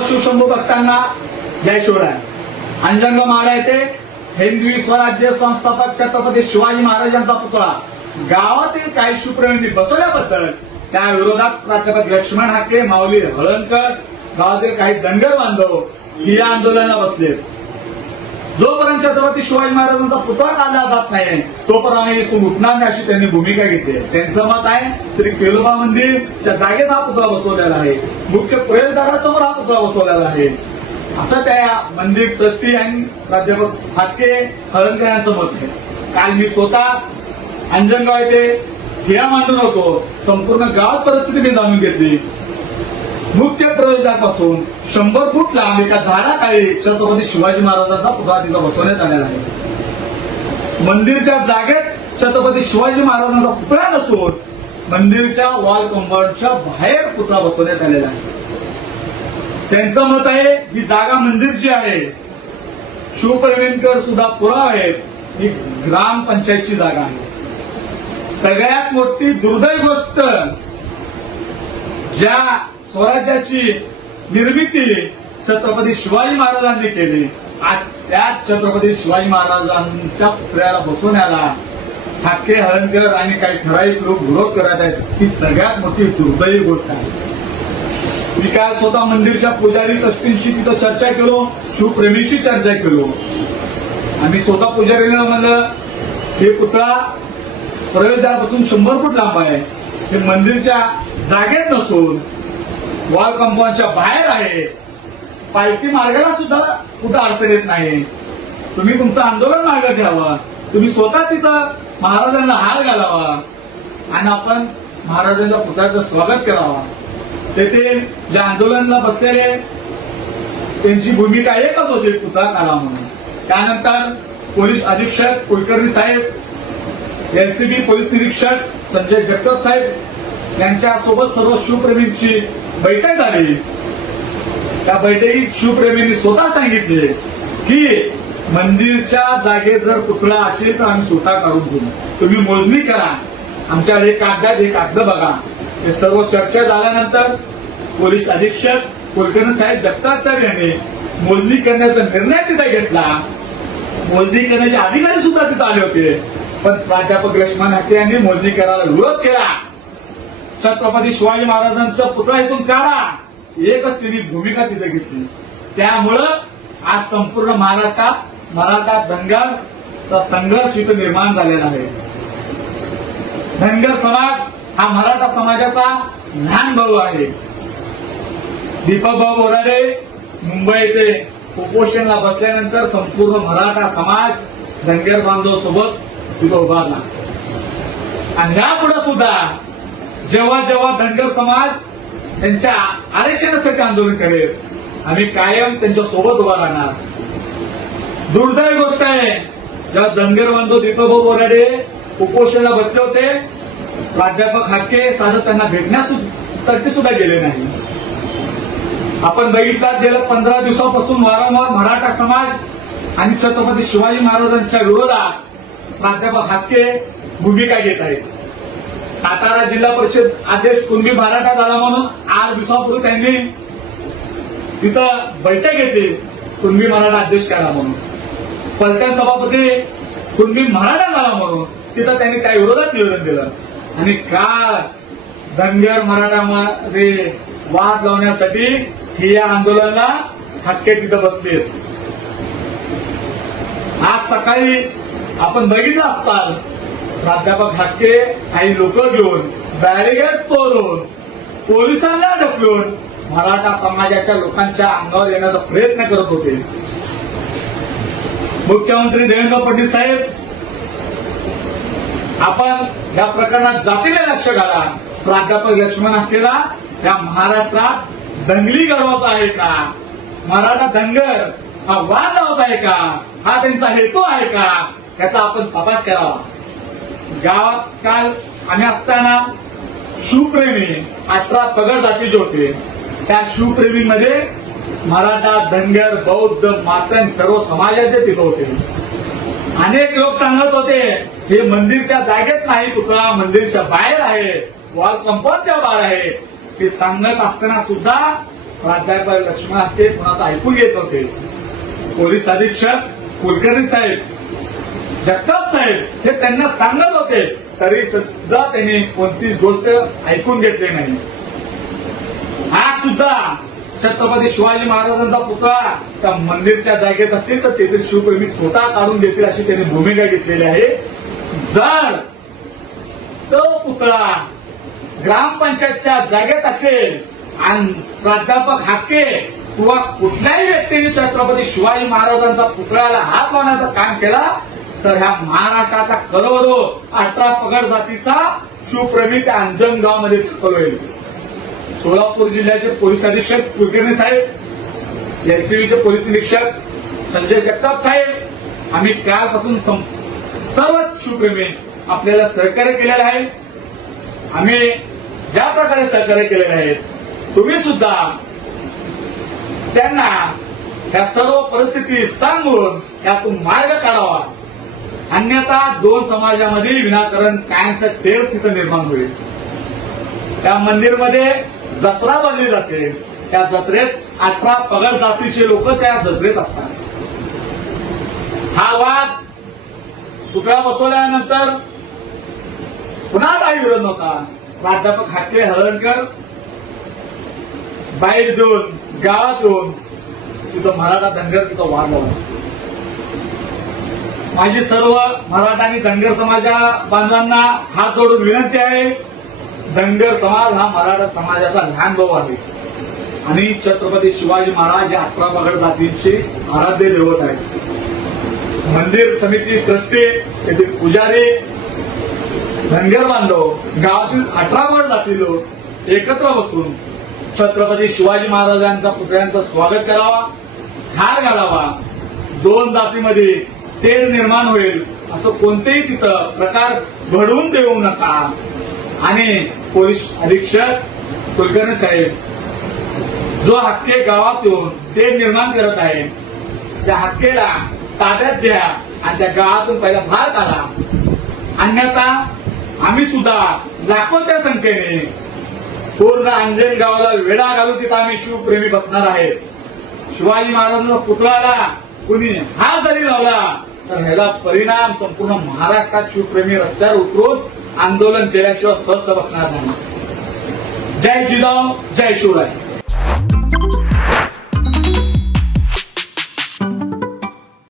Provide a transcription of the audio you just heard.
सर्व शिवशंभू भक्तांना जय शिवराय. अंजंग माळा येथे हिंदवी स्वराज्य संस्थापक छत्रपती शिवाजी महाराजांचा पुतळा गावातील काही शिवप्रेमींनी बसवल्याबद्दल त्या विरोधात प्राध्यापक लक्ष्मण हाके, माऊली हळणकर, गावातील काही धनगर बांधव ही या आंदोलनाला बसले. जोपर्यंत छत्रपती शिवाजी महाराजांचा पुतळा काढला जात नाही तोपर्यंत आम्ही इथून उठणार नाही अशी त्यांनी भूमिका घेतली. त्यांचं मत आहे श्री केलोबा मंदिरच्या जागेत हा पुतळा बसवलेला आहे, मुख्य प्रवेशद्वारासमोर हा पुतळा बसवलेला आहे असं त्या मंदिर ट्रस्टी आणि प्राध्यापक हाके, हळणकर यांचं मत आहे. काल मी स्वतः अंजनगाव येथे ठिया मांडून होतो. संपूर्ण गावात परिस्थिती मी जाणून घेतली. मुख्य प्रवेशद्वारापासून 100 फूट लांब एका झाडाखाली छत्रपती शिवाजी महाराजांचा पुतळा तिथं बसवण्यात आलेला आहे. मंदिरच्या जागेत छत्रपती शिवाजी महाराजांचा पुतळा नसून मंदिरच्या वॉल कंपाऊंडच्या बाहेर पुतळा बसवण्यात आलेला आहे. त्यांचं मत आहे ही जागा मंदिरची आहे. शिवप्रेमींकर सुद्धा पुरावा आहेत, ही ग्रामपंचायतची जागा आहे. सगळ्यात मोठी दुर्दैवी गोष्ट, ज्या स्वराज्याची निर्मिती छत्रपती शिवाजी महाराजांनी केली आज त्याच छत्रपती शिवाजी महाराजांच्या पुतळ्याला बसवण्याला हाके, हळणकर आणि काही ठराविक लोक विरोध करत आहेत. ही सगळ्यात मोठी दुर्दैवी गोष्ट आहे. मी काल स्वतः मंदिरच्या पुजारी ट्रस्टींशी तिथं चर्चा केलो, शिवप्रेमीशी चर्चा केलो. आम्ही स्वतः पुजारीला म्हणलं हे पुतळा प्रवेशद्वारापासून 100 फूट लांब आहे, हे मंदिरच्या जागेत नसून वॉल कंपाऊंडच्या बाहेर आहे. पालखी मार्गाला सुद्धा कुठं अडचण येत नाही. तुम्ही तुमचं आंदोलन मागे घ्यावं, तुम्ही स्वतः तिथं महाराजांना हार घालावा आणि आपण महाराजांच्या पुतळ्याचं स्वागत करावं. तेथे ज्या आंदोलनाला बसलेले त्यांची भूमिका एकच होती, पुतळा काढा म्हणून. त्यानंतर पोलीस अधीक्षक कुलकर्णी साहेब, एलसीबी पोलीस निरीक्षक संजय जगताप साहेब यांच्यासोबत सर्व शिवप्रेमींची बैठक झाली. त्या बैठकीत शिवप्रेमींनी स्वतः सांगितले की मंदिरच्या जागेत जर पुतळा असेल तर आम्ही स्वतः काढून घेऊ, तुम्ही मोजणी करा, आमच्याकडे कागदात हे कागद बघा. हे सर्व चर्चा झाल्यानंतर पोलीस अधीक्षक कुलकर्णी साहेब, जगताप साहेब यांनी मोजणी करण्याचा निर्णय तिथे घेतला. मोजणी करण्याचे अधिकारी सुद्धा तिथे आले होते, पण प्राध्यापक लक्ष्मण हाके यांनी मोजणी करायला विरोध केला. छत्रपती शिवाजी महाराजांचा पुतळा इथून काढा, एकच तिने भूमिका तिथे घेतली. त्यामुळं आज संपूर्ण महाराष्ट्रात मराठा धनगरचा संघर्ष इथं निर्माण झालेला आहे. धनगर समाज हा मराठा समाजाचा लहान भाऊ आहे. दीपक भाऊ बोराडे मुंबई येथे उपोषणाला बसल्यानंतर संपूर्ण मराठा समाज धनगर बांधव सोबत तिथं उभारला. आणि यापुढे सुद्धा जेव्हा जेव्हा धनगर समाज त्यांच्या आरक्षणासाठी आंदोलन करेल आम्ही कायम त्यांच्या सोबत उभा राहणार. दुर्दैवी गोष्ट आहे, जेव्हा धनगर बांधव दीपक भाऊ बोराडे उपोषणाला बसले होते, प्राध्यापक हाके साधं त्यांना भेटण्यासाठी सुद्धा गेले नाही. आपण बघितलं गेल्या 15 दिवसापासून वारंवार मराठा समाज आणि छत्रपती शिवाजी महाराजांच्या विरोधात प्राध्यापक हाके भूमिका घेत आहेत. सातारा जिल्हा परिषद अध्यक्ष कुणबी मराठा झाला म्हणून 8 दिवसापूर्वी त्यांनी तिथं बैठक घेतली, कुणबी मराठा अध्यक्ष करा म्हणून. पलटण सभापती कुणबी मराठा झाला म्हणून तिथं त्यांनी त्या विरोधात निवेदन दिलं. आणि काल धनगर मराठामध्ये वाद लावण्यासाठी ही या आंदोलनाला हाके तिथं बसले. आज सकाळी आपण बघितलं असताल प्राध्यापक हाके काही लोक घेऊन बॅरिगेड तोडून पोलिसांना ढकलून मराठा समाजाच्या लोकांच्या अंगावर येण्याचा प्रयत्न करत होते. मुख्यमंत्री देवेंद्र फडणवीस साहेब, आपण या प्रकरणात जातीने लक्ष घाला. प्राध्यापक लक्ष्मण हाकेला या महाराष्ट्रात दंगली घडवायचा आहे का, मराठा धनगर हा वाद लावत आहे का, हा त्यांचा हेतू आहे का, याचा आपण तपास करावा. गावात काल आम्ही असताना शिवप्रेमी 18 पगड जातीचे होते. त्या शिवप्रेमीमध्ये मराठा, धनगर, बौद्ध, मातंग सर्व समाजाचे तिथं होते. अनेक लोक सांगत होते हे मंदिरच्या जागेत नाही, पुतळा मंदिरच्या बाहेर आहे, वॉल कंपाऊंडच्या बाहेर आहे. हे सांगत असताना सुद्धा प्राध्यापक लक्ष्मण हाके कुणाचं ऐकून घेत होते. पोलीस अधीक्षक कुलकर्णी साहेब, जगताप साहेब हे त्यांना सांगत होते, तरी सुद्धा त्यांनी कोणतीच गोष्ट ऐकून घेतली नाही. आज सुद्धा छत्रपती शिवाजी महाराजांचा पुतळा त्या मंदिरच्या जागेत असतील तर तेथे शिवप्रेमी स्वतः काढून घेतील अशी त्यांनी भूमिका घेतलेली आहे. जर तो पुतळा ग्रामपंचायतच्या जागेत असेल आणि प्राध्यापक हाके किंवा कुठल्याही व्यक्तीने छत्रपती शिवाजी महाराजांचा पुतळ्याला हात लावण्याचं काम केला तर ह्या महाराष्ट्राचा करोडो 18 पगड जातीचा शिवप्रेमी त्या अंजनगावमध्ये दाखल होईल. सोलापूर जिल्ह्याचे पोलीस अधीक्षक कुलकर्णी साहेब, एलसीबीचे पोलीस निरीक्षक संजय जगताप साहेब, आम्ही कालपासून सर्वच शिवप्रेमी आपल्याला सहकार्य केलेलं आहे. आम्ही ज्या प्रकारे सहकार्य केलेले आहे तुम्ही सुद्धा त्यांना ह्या सर्व परिस्थिती सांगून त्यातून मार्ग काढावा, अन्यथा दोन समाजामध्ये विनाकारण कायमचं तेढ तिथं निर्माण होईल. त्या मंदिरमध्ये जत्रा भरली जाते, त्या जत्रेत 18 पगड जातीचे लोक त्या जत्रेत असतात. हा वाद पुतळा बसवल्यानंतर पुन्हा काही विरोध नव्हता. प्राध्यापक हाके हळदणकर बाहेर देऊन गावात येऊन तिथं मराठा धनगर तिथं वाद लावला. माझी सर्व मराठा आणि धनगर समाजा बांधवांना हात जोडून विनंती आहे, धनगर समाज हा मराठा समाजाचा लहान भाऊ आहे आणि छत्रपती शिवाजी महाराज या 18 पगड जातींचे आराध्य दैवत आहे. मंदिर समिती ट्रस्टी, येथील पुजारी, धनगर बांधव, गावातील 18 पगड जाती लोक एकत्र बसून छत्रपती शिवाजी महाराजांच्या पुतळ्यांचं स्वागत करावा, हार घालावा. दोन जातीमध्ये तेढ निर्माण होईल असं कोणतेही तिथं प्रकार घडवून देऊ नका. आणि पोलीस अधीक्षक कुलकर्णी साहेब जो हक्के गावात येऊन तेढ निर्माण करत आहे त्या हक्केला ताब्यात द्या आणि त्या गावातून पहिला बाहेर काढा, अन्यथा आम्ही सुद्धा लाखोच्या संख्येने पूर्ण अंजन गावाला वेढा घालून तिथं आम्ही शिवप्रेमी बसणार आहे. शिवाजी महाराजांच्या पुतळ्याला कुणी हात जरी लावला तर ह्याचा परिणाम संपूर्ण महाराष्ट्रात शिवप्रेमी रस्त्यावर उतरून आंदोलन केल्याशिवाय स्वस्थ बसणार नाही. जय जिजाऊ, जय शिवराय.